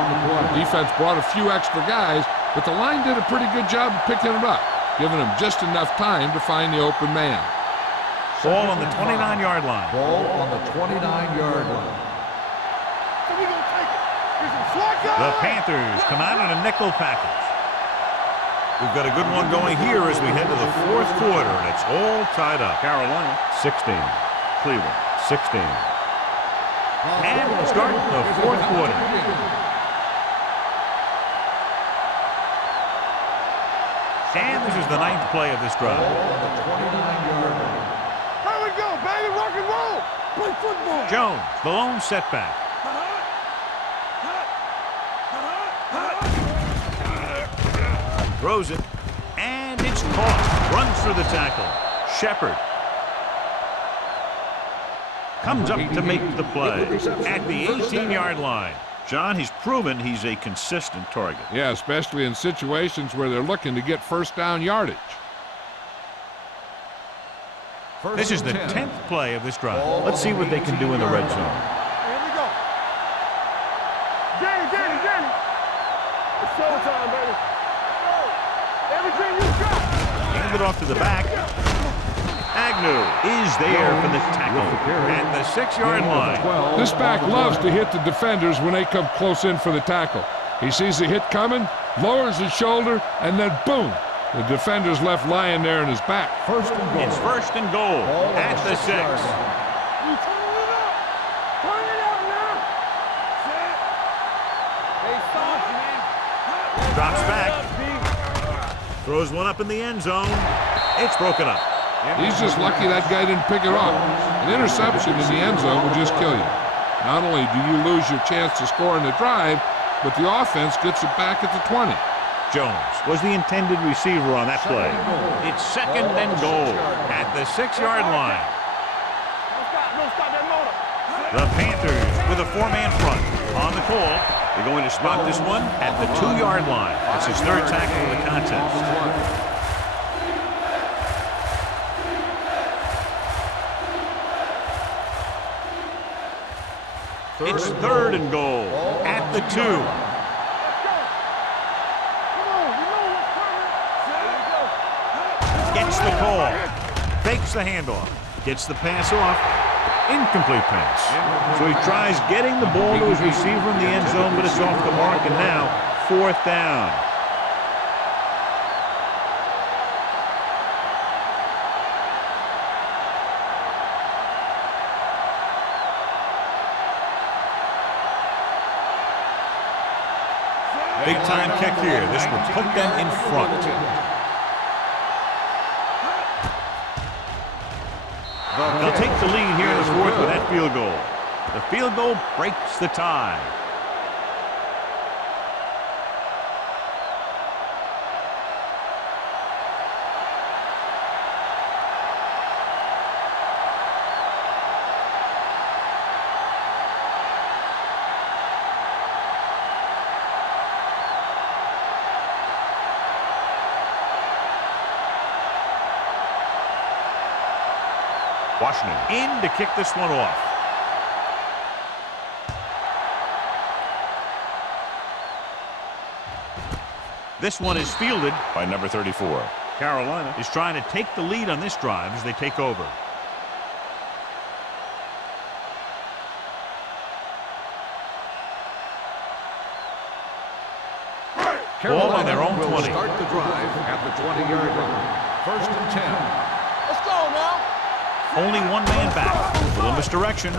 The defense brought a few extra guys, but the line did a pretty good job of picking it up, giving them just enough time to find the open man. Ball on the 29-yard line. Ball on the 29-yard line. The Panthers come out in a nickel package. We've got a good one going here as we head to the 4th quarter, and it's all tied up. Carolina 16, Cleveland 16. And we'll start the 4th quarter. And this is the 9th play of this drive. Here we go, baby. Rock and roll. Play football. Jones, the lone setback. Throws it, and it's caught. Runs through the tackle. Shepard comes up to make the play at the 18-yard line. John, he's proven he's a consistent target. Yeah, especially in situations where they're looking to get first down yardage. This is the 10th play of this drive. Let's see what they can do in the red zone. Here we go. Danny. It's showtime, baby. Everything you got. Hand it off to the back. Agnew is there for the tackle at the 6-yard line. This back loves to hit the defenders when they come close in for the tackle. He sees the hit coming, lowers his shoulder, and then boom, the defender's left lying there in his back. First and goal. It's 1st and goal at the 6. You turn it up. Turn it up now. Hey, soft, man. Drops back. Throws one up in the end zone. It's broken up. He's just lucky that guy didn't pick it up. An interception in the end zone will just kill you. Not only do you lose your chance to score in the drive, but the offense gets it back at the 20. Jones was the intended receiver on that play. It's 2nd and goal at the 6-yard line. Don't stop that motor. The Panthers with a 4-man front on the call. They're going to spot this one at the 2-yard line. That's his 3rd tackle of the contest. It's 3rd and goal at the 2. Gets the call. Fakes the handoff. Gets the pass off. Incomplete pass. So he tries getting the ball to his receiver in the end zone, but it's off the mark, and now 4th down. Big time kick here. This will put them in front. They'll take the lead here in the 4th with that field goal. The field goal breaks the tie. Washington in to kick this one off. This one is fielded by number 34. Carolina is trying to take the lead on this drive as they take over. Ball on their own 20. Start the drive at the 20-yard line. 1st and 10. Let's go now. Only one man back. A little misdirection.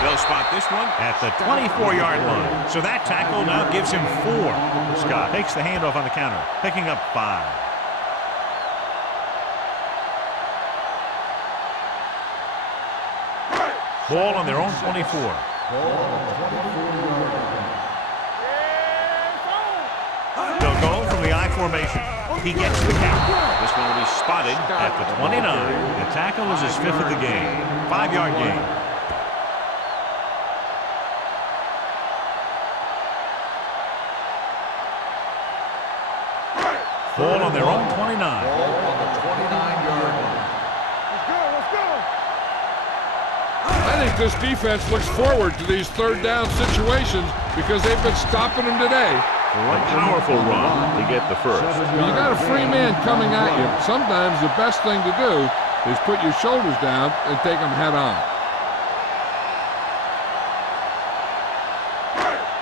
They'll spot this one at the 24-yard line. So that tackle now gives him 4. Scott takes the handoff on the counter, picking up 5. Ball on their own 24. They'll go from the I formation. He gets the count. This one will be spotted at the 29. The tackle is his 5th of the game. 5-yard gain. Ball on their own 29. Ball on the 29-yard line. Let's go. I think this defense looks forward to these third down situations because they've been stopping them today. A powerful run to get the first. When you got a free man coming at you, sometimes the best thing to do is put your shoulders down and take them head on.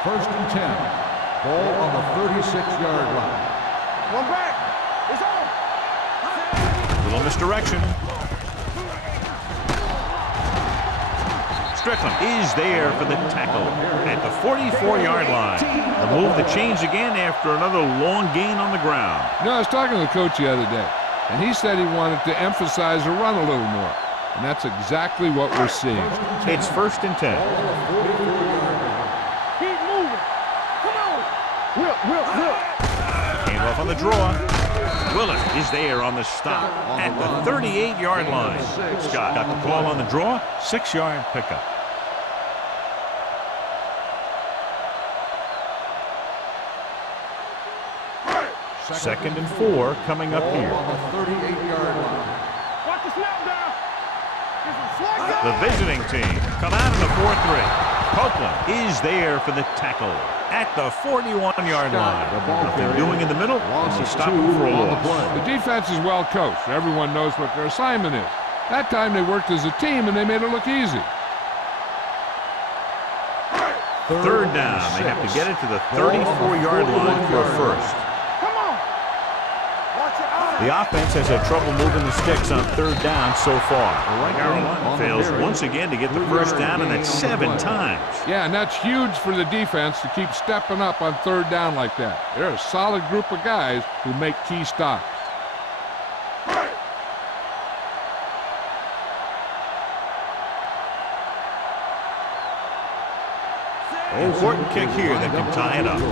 1st and 10. Ball on the 36-yard line. One back. It's on. Little misdirection. Strickland is there for the tackle at the 44-yard line. The move that changed again after another long gain on the ground. You know, I was talking to the coach the other day, and he said he wanted to emphasize the run a little more. And that's exactly what we're seeing. It's 1st and 10. Keep moving. Come on. Will. Came off on the draw. Willett is there on the stop at the 38-yard line. Scott got the call on the draw. 6-yard pickup. Second and 4 coming up here. On the 38-yard line. Watch the snap down. Get some slack The down. visiting team come out in the 4-3. Copeland is there for the tackle at the 41-yard line. Nothing doing in the middle. And he's stopping for a loss. The defense is well coached. Everyone knows what their assignment is. That time they worked as a team and they made it look easy. Third down. They have to get it to the 34-yard line for a first. Come on. Watch your eyes. The offense has had trouble moving the sticks on 3rd down so far. Carolina fails once again to get the first down, and that's 7 times. Yeah, and that's huge for the defense to keep stepping up on 3rd down like that. They're a solid group of guys who make key stops. Important kick here that can tie it up.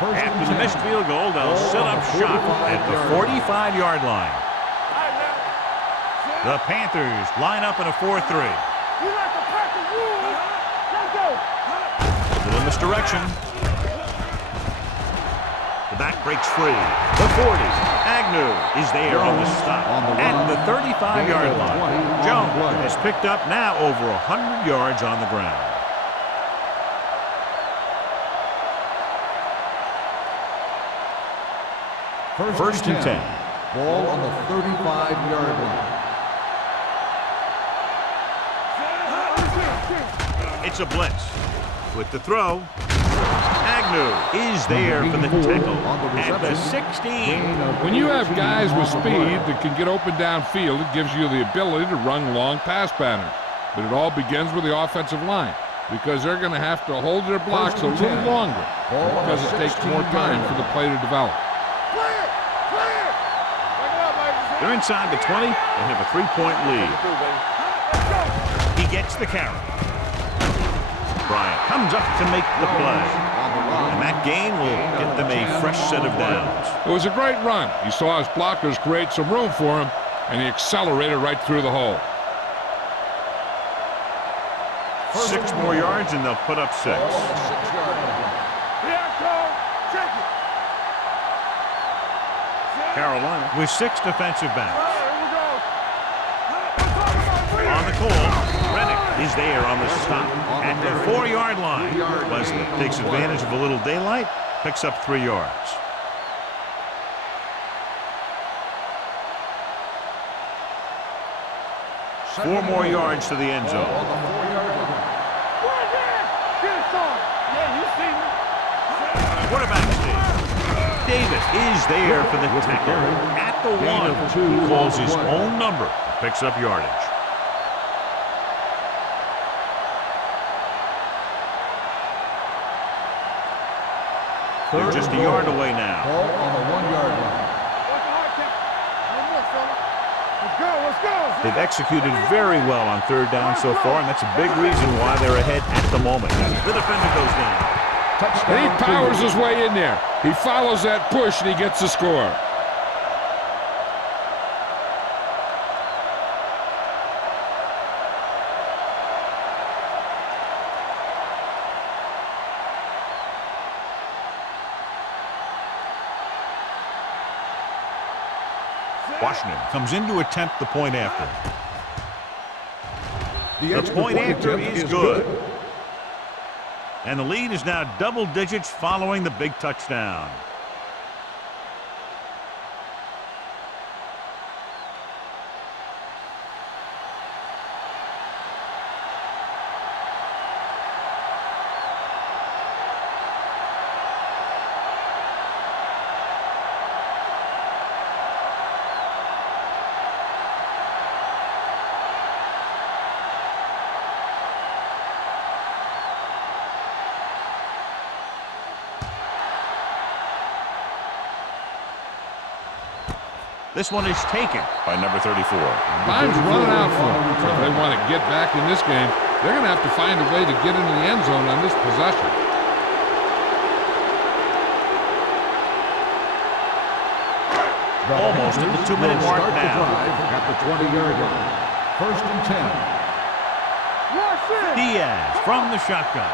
After the missed field goal, they'll set up shop at the 45-yard line. The Panthers line up in a 4-3. You like to practice rules. Let's go. Little misdirection. The back breaks free. The 40. Agnew is there on the stop at the 35-yard line. Jones has picked up now over 100 yards on the ground. First and 10. Ball on the 35-yard line. It's a blitz. With the throw, Agnew is there for the tackle at the 16. When you have guys with speed that can get open downfield, it gives you the ability to run long pass patterns. But it all begins with the offensive line because they're going to have to hold their blocks a little longer because it takes more time for the play to develop. They're inside the 20 and have a 3-point lead. He gets the carry. Bryant comes up to make the play. And that gain will get them a fresh set of downs. It was a great run. He saw his blockers create some room for him, and he accelerated right through the hole. 6 more yards, and they'll put up 6. Carolina with 6 defensive backs. On the call, Rennick is there on the stop at the 4-yard line. Wesley takes advantage of a little daylight, picks up 3 yards. 4 more yards to the end Ball zone. on the 4-yard line. Quarterback sneak. Davis is there for the tackle at the 1. He calls his own number and picks up yardage. They're just a yard away now. Ball on the 1-yard line. Let's go. They've executed very well on 3rd down so far, and that's a big reason why they're ahead at the moment. The defender goes down. And he powers his way in there. He follows that push, and he gets the score. Washington comes in to attempt the point after. The point after is good. And the lead is now double digits following the big touchdown. This one is taken by number 34. Time's running out for them. If they want to get back in this game, they're going to have to find a way to get into the end zone on this possession. Almost at the 2-minute mark now. At the 20-yard line. 1st and 10. Diaz from the shotgun.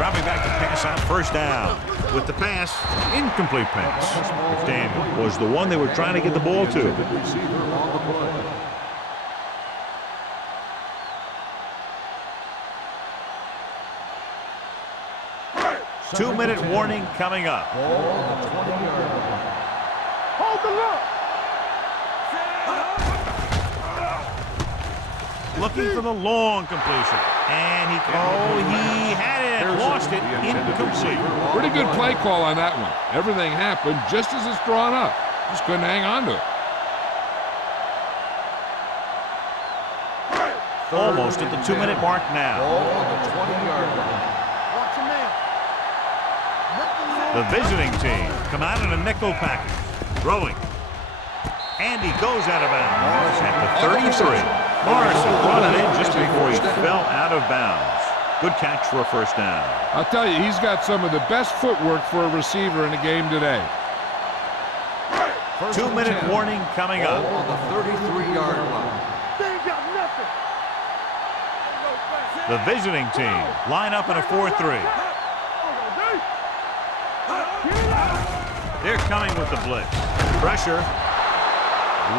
Dropping back to pass out 1st down. With the pass, incomplete pass. McDaniel was the one they were trying to get the ball to. Receiver on the play. Two-minute warning coming up. Ball on the 20-yard line. Hold the look. Looking for the long completion. And he had it. Lost it. Incomplete. Pretty good play call on that one. Everything happened just as it's drawn up. Just couldn't hang on to it. Almost at the 2-minute mark now. Ball on the 20-yard line. Watch him in. The visiting team come out in a nickel package. Throwing. And he goes out of bounds at the 33. Morrison brought it in just before he fell out of bounds. Good catch for a 1st down. I'll tell you, he's got some of the best footwork for a receiver in the game today. 2-minute warning coming Ball up. on the 33-yard line. They ain't got nothing. The visiting team line up in a 4-3. They're coming with the blitz. Pressure.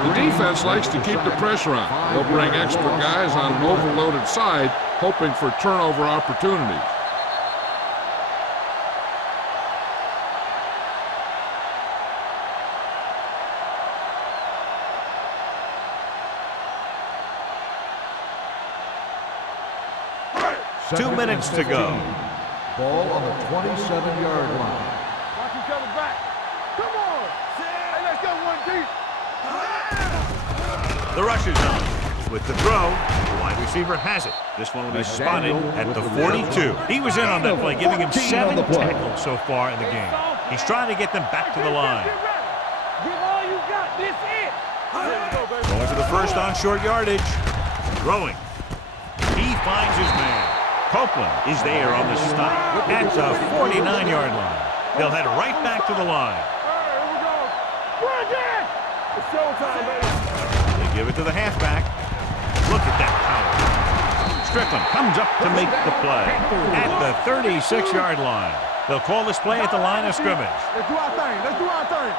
The defense likes to keep the pressure on. They'll bring extra guys on an overloaded side, hoping for turnover opportunities. Two minutes to go. Ball on the 27-yard line. Watch each other back. Come on. Hey, let's go one deep. The rush is on. With the throw, the wide receiver has it. This one will be spotted at the 42. He was in on that play, giving him 7 tackles so far in the game. He's trying to get them back to the line. Give all you got. This it. Going for the 1st on short yardage. Throwing. He finds his man. Copeland is there on the stop at the 49-yard line. They'll head right back to the line. Here we go. Run again. It's showtime, baby. They give it to the halfback. Look at that power. Strickland comes up to make the play at the 36-yard line. They'll call this play at the line of scrimmage. Let's do our thing. Let's do our thing.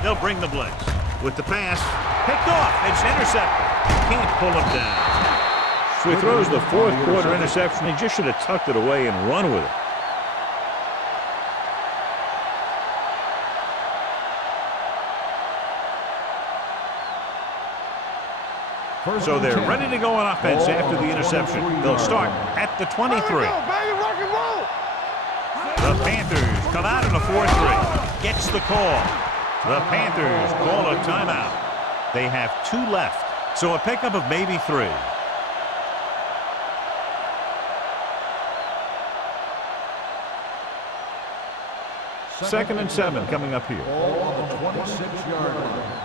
They'll bring the blitz. With the pass, picked off. It's intercepted. Can't pull him down. So he throws the 4th quarter interception. He just should have tucked it away and run with it. So they're ready to go on offense after the interception. They'll start at the 23. The Panthers come out in a 4-3. Gets the call. The Panthers call a timeout. They have 2 left, so a pickup of maybe 3. Second and 7 coming up here. Ball on the 26-yard line.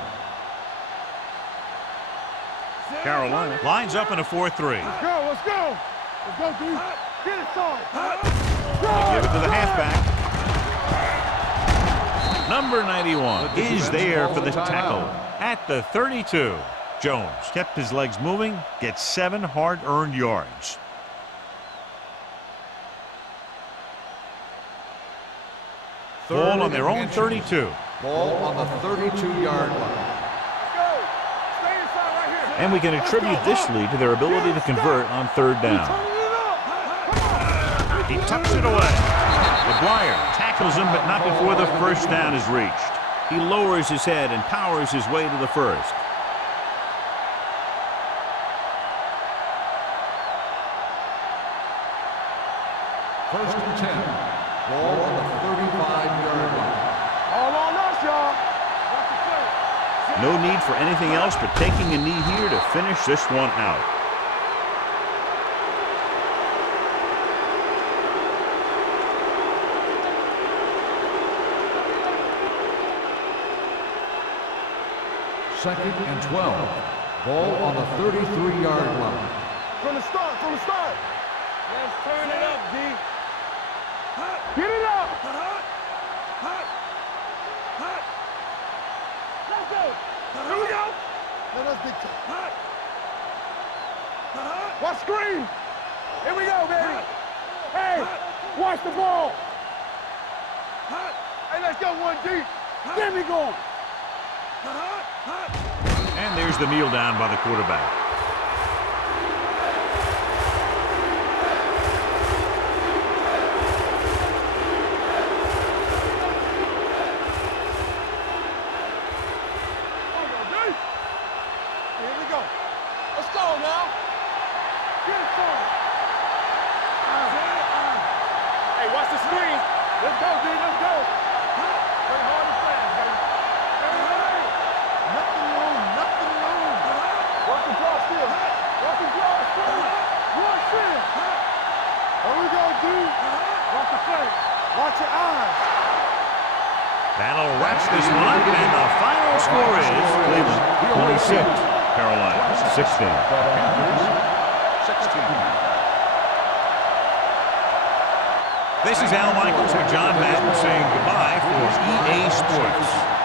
Carolina lines up in a 4-3. Let's go. Let's go, dude. Get it, son. Give it to the halfback. Number 91 is there for the tackle at the 32. Jones kept his legs moving, gets 7 hard-earned yards. Ball on their own 32. Ball on the 32-yard line. And we can attribute this lead to their ability to convert on 3rd down. He tucks it away. McGuire tackles him, but not before the first down is reached. He lowers his head and powers his way to the first. First and 10. Ball on the 35-yard line. All on us, y'all. No need for anything else but taking a knee here to finish this one out. Second and 12. Ball on the 33-yard line. From the start. Let's turn it up, D. Get it up. Let's go. Here we go. No, that's big time. Watch screen. Here we go, baby. Hey, watch the ball. Hey, let's go 1 deep. Get me going. And there's the kneel down by the quarterback. Watch your eyes. That'll wrap this one up, and the final score is Cleveland 26, Carolina 16. This is Al Michaels with John Madden saying goodbye for EA Sports.